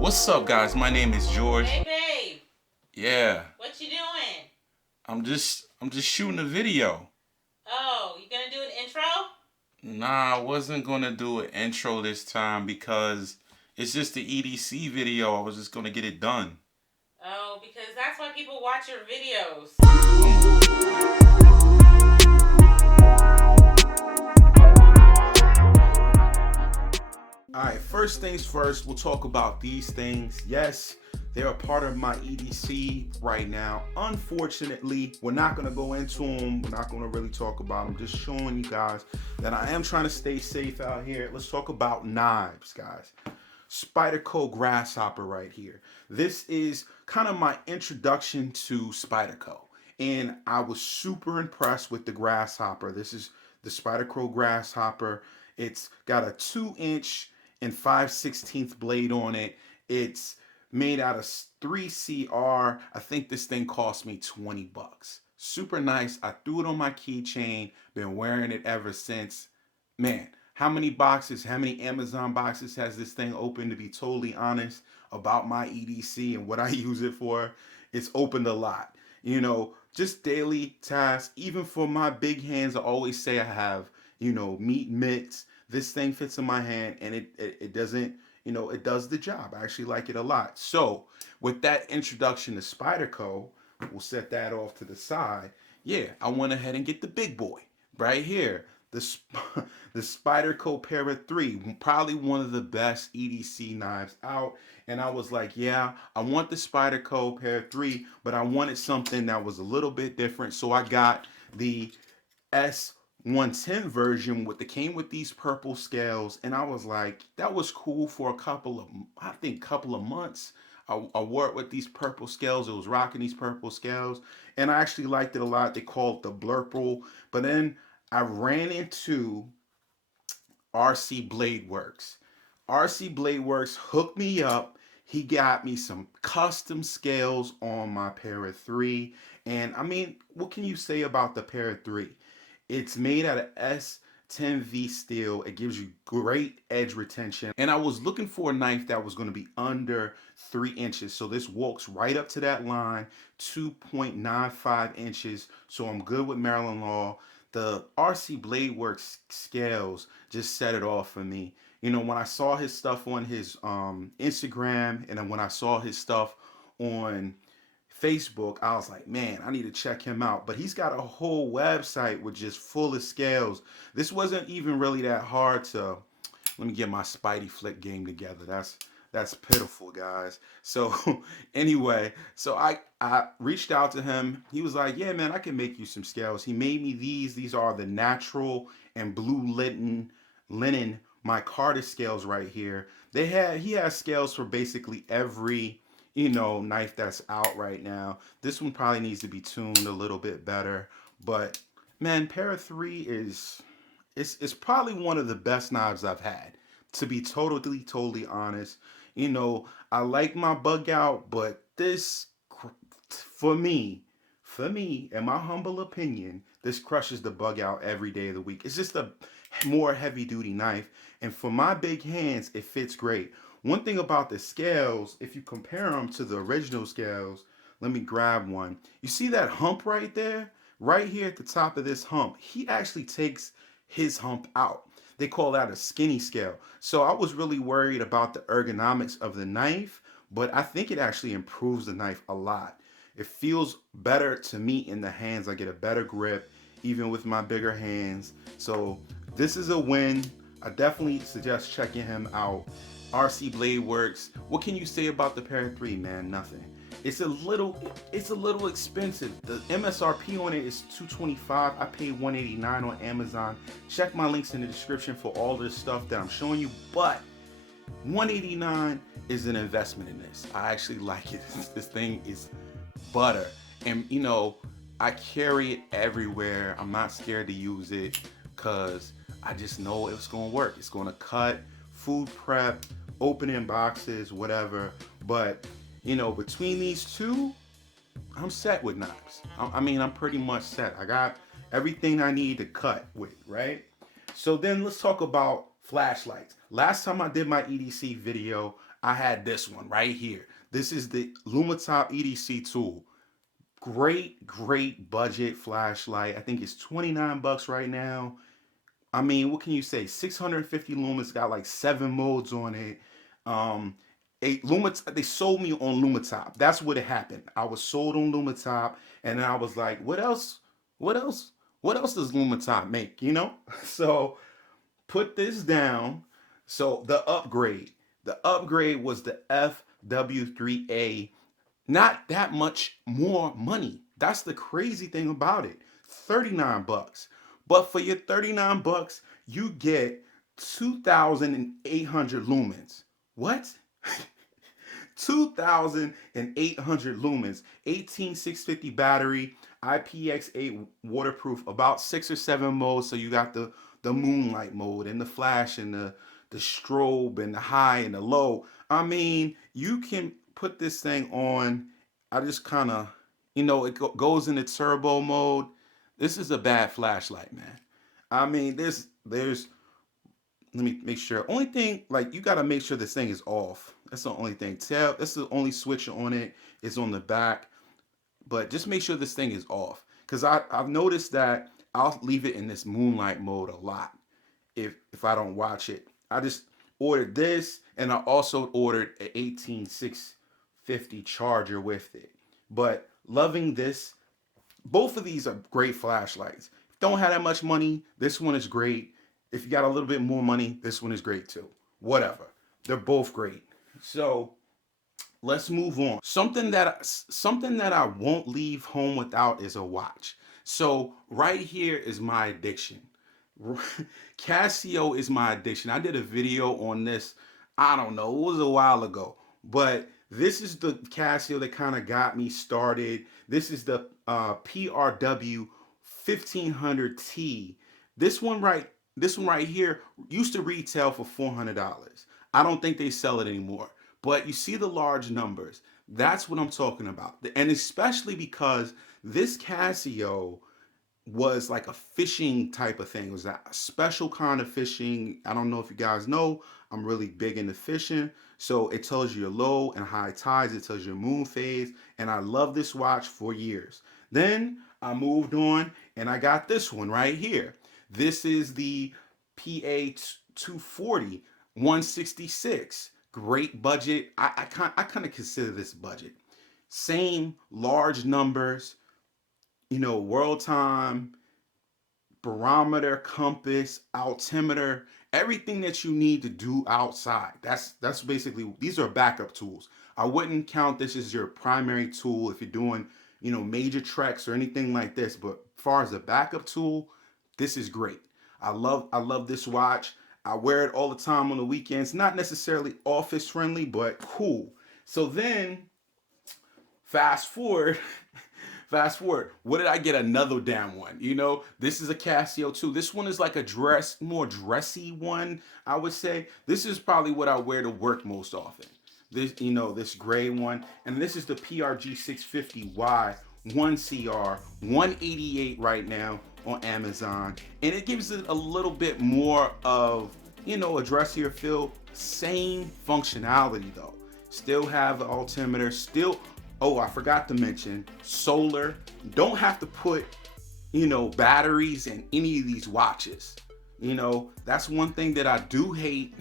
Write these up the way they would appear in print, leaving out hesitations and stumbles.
What's up, guys? My name is George. Hey, babe. Yeah, What you doing? I'm just shooting a video. Oh, you gonna do an intro? Nah, I wasn't gonna do an intro this time because it's just the EDC video. I was just gonna get it done. Oh, because that's why people watch your videos. Alright, first things first, we'll talk about these things. Yes, they're a part of my EDC right now. Unfortunately, we're not going to go into them. We're not going to really talk about them. Just showing you guys that I am trying to stay safe out here. Let's talk about knives, guys. Spyderco Grasshopper right here. This is kind of my introduction to Spyderco. And I was super impressed with the Grasshopper. This is the Spyderco Grasshopper. It's got a 2-inch and 5/16 blade on it. It's made out of 3CR. I think this thing cost me 20 bucks. Super nice. I threw it on my keychain. Been wearing it ever since. Man, how many boxes, how many Amazon boxes has this thing opened? To be totally honest about my EDC and what I use it for, it's opened a lot. Just daily tasks. Even for my big hands, I always say I have, meat mitts. This thing fits in my hand and it doesn't, it does the job. I actually like it a lot. So with that introduction to Spyderco, we'll set that off to the side. Yeah, I went ahead and get the big boy right here. The Spyderco Pair 3, probably one of the best EDC knives out. And I was like, yeah, I want the Spyderco Pair 3, but I wanted something that was a little bit different. So I got the S110 version came with these purple scales, and I was like, that was cool for couple of months. I wore it with these purple scales. It was rocking these purple scales, and I actually liked it a lot. They call it the Blurple, but then I ran into RC Blade Works. RC Blade Works hooked me up. He got me some custom scales on my Pair 3. And I mean, what can you say about the Pair 3? It's made out of S10V steel. It gives you great edge retention. And I was looking for a knife that was going to be under 3 inches. So this walks right up to that line, 2.95 inches. So I'm good with Maryland law. The RC Blade Works scales just set it off for me. When I saw his stuff on his Instagram, and then when I saw his stuff on Facebook, I was like, man, I need to check him out. But he's got a whole website with just full of scales. This wasn't even really that hard to. Let me get my Spidey flick game together. That's pitiful, guys. So anyway, so I reached out to him. He was like, yeah, man, I can make you some scales. He made me these. These are the natural and blue linen micarta scales right here. He has scales for basically every knife that's out right now. This one probably needs to be tuned a little bit better, but man, Pair 3 it's probably one of the best knives I've had, to be totally honest. I like my bug out, but this, for me, in my humble opinion, this crushes the bug out every day of the week. It's just a more heavy duty knife, and for my big hands, it fits great. One thing about the scales, if you compare them to the original scales, let me grab one. You see that hump right there? Right here at the top of this hump, he actually takes his hump out. They call that a skinny scale. So I was really worried about the ergonomics of the knife, but I think it actually improves the knife a lot. It feels better to me in the hands. I get a better grip, even with my bigger hands. So this is a win. I definitely suggest checking him out. RC Blade Works. What can you say about the Pair 3, man? Nothing. It's a little expensive. The MSRP on it is $225. I paid $189 on Amazon. Check my links in the description for all this stuff that I'm showing you. But $189 is an investment in this. I actually like it. This thing is butter. And I carry it everywhere. I'm not scared to use it because I just know it's going to work. It's going to cut, food prep, opening boxes, whatever. But between these two, I'm set with knives. I'm pretty much set. I got everything I need to cut with, right? So then let's talk about flashlights. Last time I did my EDC video, I had this one right here. This is the Luma Top EDC tool. Great budget flashlight. I think it's 29 bucks right now. I mean, what can you say? 650 lumens, got like 7 modes on it. Um, they sold me on Lumatop. That's what it happened. I was sold on Lumatop, and then I was like, what else? What else? What else does Lumatop make? You know? So put this down. So the upgrade was the FW3A. Not that much more money. That's the crazy thing about it. 39 bucks. But for your 39 bucks, you get 2,800 lumens. What? 2,800 lumens, 18650 battery, IPX8 waterproof, about 6 or 7 modes. So you got the moonlight mode and the flash and the strobe and the high and the low. I mean, you can put this thing on. I just kind of, it goes into turbo mode. This is a bad flashlight, man. I mean, there's let me make sure. Only thing, like, you gotta make sure this thing is off. That's the only thing. That's the only switch on it. It's on the back. But just make sure this thing is off. Because I've noticed that I'll leave it in this moonlight mode a lot if I don't watch it. I just ordered this, and I also ordered an 18650 charger with it. But loving this. Both of these are great flashlights. Don't have that much money, this one is great. If you got a little bit more money, this one is great too. Whatever. They're both great. So let's move on. Something that I won't leave home without is a watch. So right here is my addiction. Casio is my addiction. I did a video on this, I don't know, it was a while ago. But this is the Casio that kind of got me started. This is the PRW 1500T. This one right here used to retail for $400. I don't think they sell it anymore. But you see the large numbers. That's what I'm talking about. And especially because this Casio was like a fishing type of thing. It was a special kind of fishing. I don't know if you guys know, I'm really big into fishing. So it tells you your low and high tides. It tells you your moon phase. And I love this watch for years. Then I moved on and I got this one right here. This is the PA 240 166. Great budget. I kind of consider this budget. Same large numbers, world time, barometer, compass, altimeter, everything that you need to do outside. That's basically, these are backup tools. I wouldn't count this as your primary tool if you're doing, major treks or anything like this. But as far as a backup tool, this is great. I love this watch. I wear it all the time on the weekends. Not necessarily office friendly, but cool. So then fast forward. What did I get? Another damn one. This is a Casio II. This one is like a more dressy one, I would say. This is probably what I wear to work most often. This gray one. And this is the PRG 650Y 1CR 188 right now on Amazon. And it gives it a little bit more of, a dressier feel. Same functionality though. Still have the altimeter, oh, I forgot to mention solar. Don't have to put, batteries in any of these watches. That's one thing that I do hate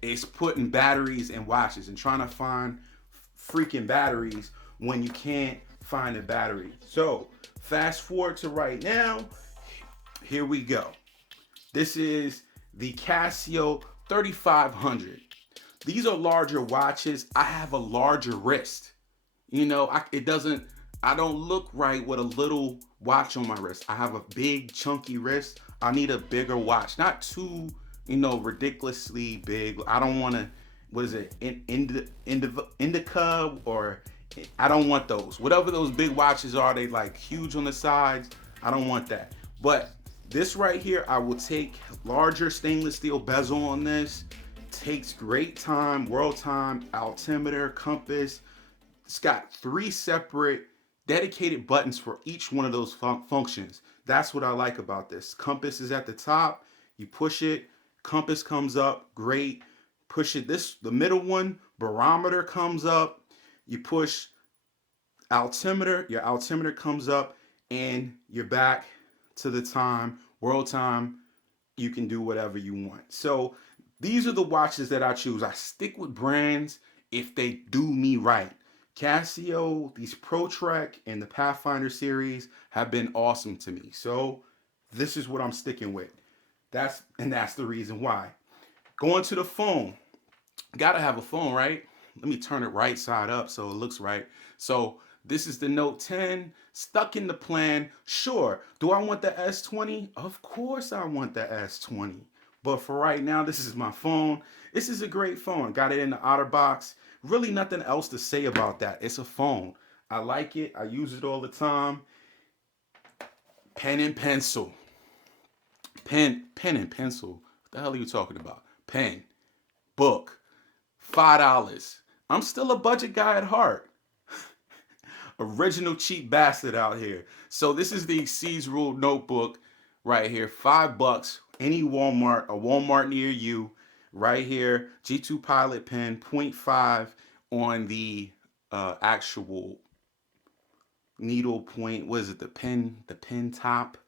is putting batteries in watches and trying to find freaking batteries when you can't find a battery. So fast forward to right now. Here we go. This is the Casio 3500. These are larger watches. I have a larger wrist. I don't look right with a little watch on my wrist. I have a big chunky wrist. I need a bigger watch, not too, ridiculously big. I don't want to, what is it, Indica, or I don't want those. Whatever those big watches are, they like huge on the sides. I don't want that. But this right here, I will take larger stainless steel bezel on this. Takes great time, world time, altimeter, compass. It's got 3 separate dedicated buttons for each one of those functions. That's what I like about this. Compass is at the top. You push it, compass comes up, great. Push it, the middle one, barometer comes up, you push altimeter, your altimeter comes up, and you're back to the time, world time. You can do whatever you want. So these are the watches that I choose. I stick with brands if they do me right. Casio, these Pro Trek, and the Pathfinder series have been awesome to me. So this is what I'm sticking with. That's the reason why. Going to the phone. Gotta have a phone, right? Let me turn it right side up so it looks right. So this is the Note 10, stuck in the plan. Sure, do I want the S20? Of course I want the S20. But for right now, this is my phone. This is a great phone. Got it in the OtterBox. Really nothing else to say about that. It's a phone. I like it. I use it all the time. Pen and pencil. Pen and pencil. What the hell are you talking about? Pen. Book. $5. I'm still a budget guy at heart. Original cheap bastard out here. So this is the Exceeds Rule notebook right here. $5. Any Walmart, a Walmart near you. Right here. G2 Pilot pen, 0.5 on the actual needle point. What is it? The pen top.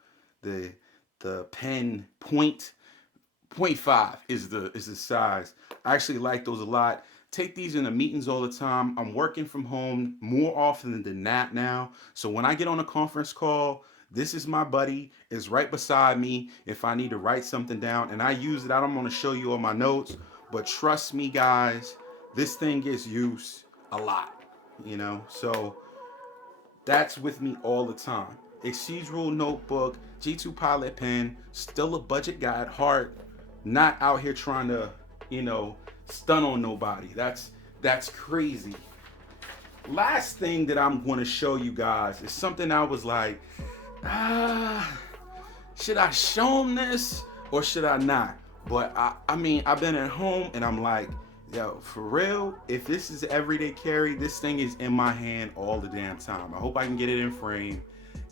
The pen point. 0.5 is the size. I actually like those a lot. Take these into meetings all the time. I'm working from home more often than that now. So when I get on a conference call, this is my buddy. It's right beside me if I need to write something down. And I use it. I don't want to show you all my notes. But trust me, guys, this thing gets used a lot. You know? So that's with me all the time. Exceeds Rule notebook, G2 Pilot pen, still a budget guy at heart. Not out here trying to, stun on nobody. That's crazy. Last thing that I'm going to show you guys is something I was like, should I show them this or should I not? But I mean, I've been at home and I'm like, yo, for real, if this is everyday carry, this thing is in my hand all the damn time. I hope I can get it in frame.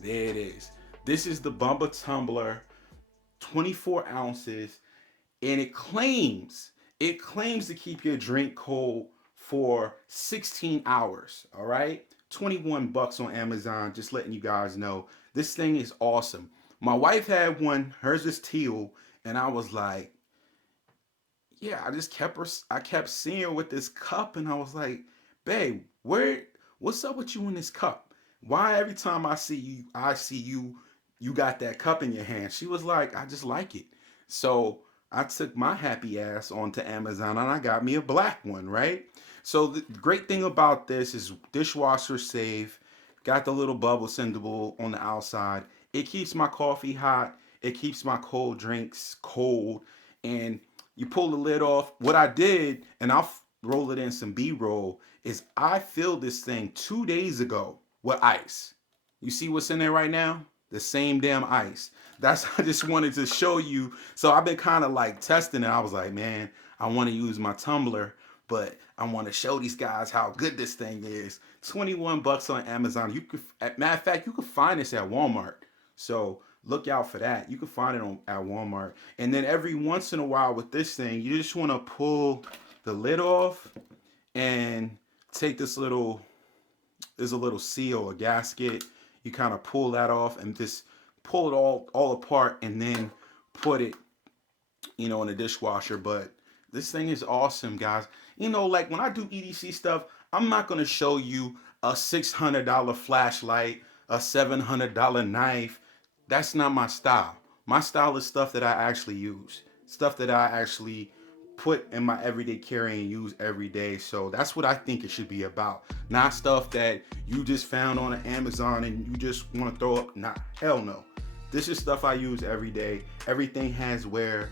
There it is. This is the Bumba Tumbler, 24 ounces. And it claims to keep your drink cold for 16 hours. All right, $21 on Amazon. Just letting you guys know, this thing is awesome. My wife had one. Hers is teal, and I was like, yeah. I kept seeing her with this cup, and I was like, babe, what's up with you in this cup? Why every time I see you, you got that cup in your hand? She was like, I just like it. So I took my happy ass onto Amazon and I got me a black one, right? So the great thing about this is dishwasher safe. Got the little bubble sendable on the outside. It keeps my coffee hot. It keeps my cold drinks cold. And you pull the lid off. What I did, and I'll roll it in some B-roll, is I filled this thing 2 days ago with ice. You see what's in there right now? The same damn ice. I just wanted to show you. So I've been kind of like testing it. I was like, man, I want to use my tumbler, but I want to show these guys how good this thing is. $21 on Amazon. Matter of fact, you can find this at Walmart. So look out for that. You can find it at Walmart. And then every once in a while with this thing, you just want to pull the lid off and take there's a little seal, a gasket. You kind of pull that off and just pull it all apart and then put it, in the dishwasher. But this thing is awesome, guys. Like when I do EDC stuff, I'm not going to show you a $600 flashlight, a $700 knife. That's not my style. My style is stuff that I actually use, stuff that I actually put in my everyday carry and use every day. So that's what I think it should be about. Not stuff that you just found on Amazon and you just want to throw up. Nah, hell no. This is stuff I use every day. Everything has wear,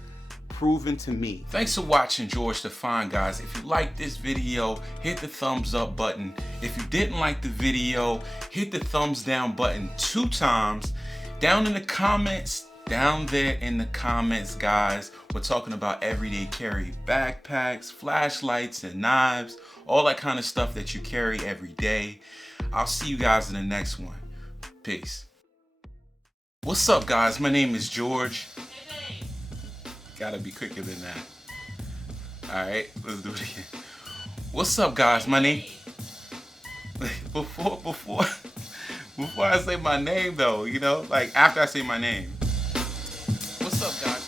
proven to me. Thanks for watching George Defined, guys. If you liked this video, hit the thumbs up button. If you didn't like the video, hit the thumbs down button 2 times. Down in the comments, down there in the comments, guys, we're talking about everyday carry backpacks, flashlights, and knives, all that kind of stuff that you carry every day. I'll see you guys in the next one. Peace. What's up, guys? My name is George. Gotta be quicker than that. All right, let's do it again. What's up, guys? My name. Before I say my name, though, you know, like after I say my name. What's up, guys?